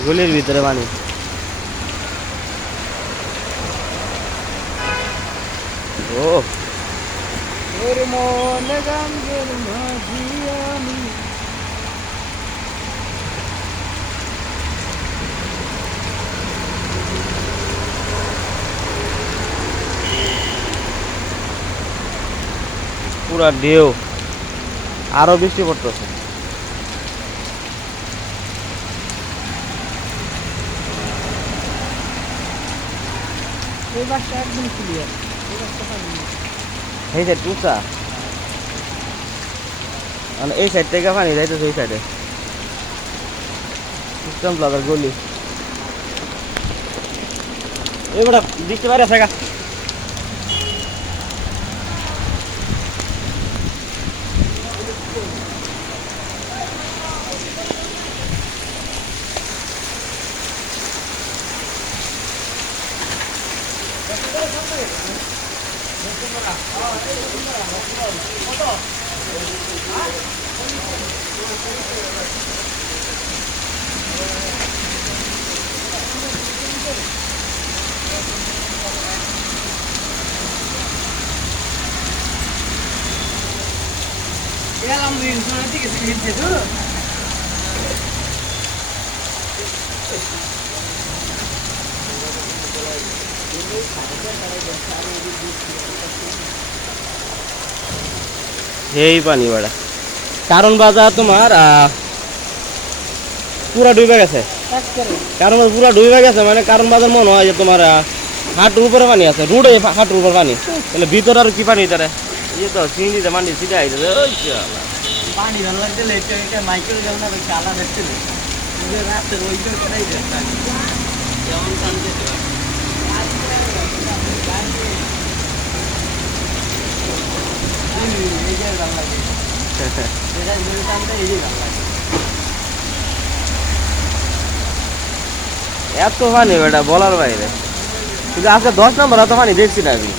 গলির ভিতরে পানি। ও ওর মন গঙ্গের মাঝি আমি। পুরা ঢেউ, আরো বৃষ্টি পড়তেছে। এই বাসটা একদম ক্লিয়ার, এই বাসটা পানি নেই। এই সাইড উঁচা, মানে এই সাইড থেকে পানি যাইতেছে ওই সাইডে। ইস্টার্ন প্লাজার গলি। এবার বৃষ্টি বাইরে থাকা। এলাম দিন শোনা ঠিক আছে হিটছে তো। এই পানি বাড়া, কারণ বাজার তোমার পুরা ডুবে গেছে। কারণ বাজার পুরা ডুবে গেছে, মানে কারণ বাজার মনে হয় যে তোমার হাঁটুর উপরে পানি আছে, রোডে হাঁটুর উপর পানি। তাহলে ভিতরে আর কি পানি তারে, এই তো সিঁড়িতে পানি সিধে আইতেছে। ওই শালা। পানি ভালো লাগছে লেটে মাইকেল যাও না বেশি আলাদা দেখতে রাতের ওই কোথায় যেমন কান্দে এই যে ভালো লাগে, এটা মূল কান্দে এই যে ভালো লাগে। এত পানি বেটা বলার বাইরে। কিন্তু আজকে 10 নম্বর এত পানি দেখছি না আমি।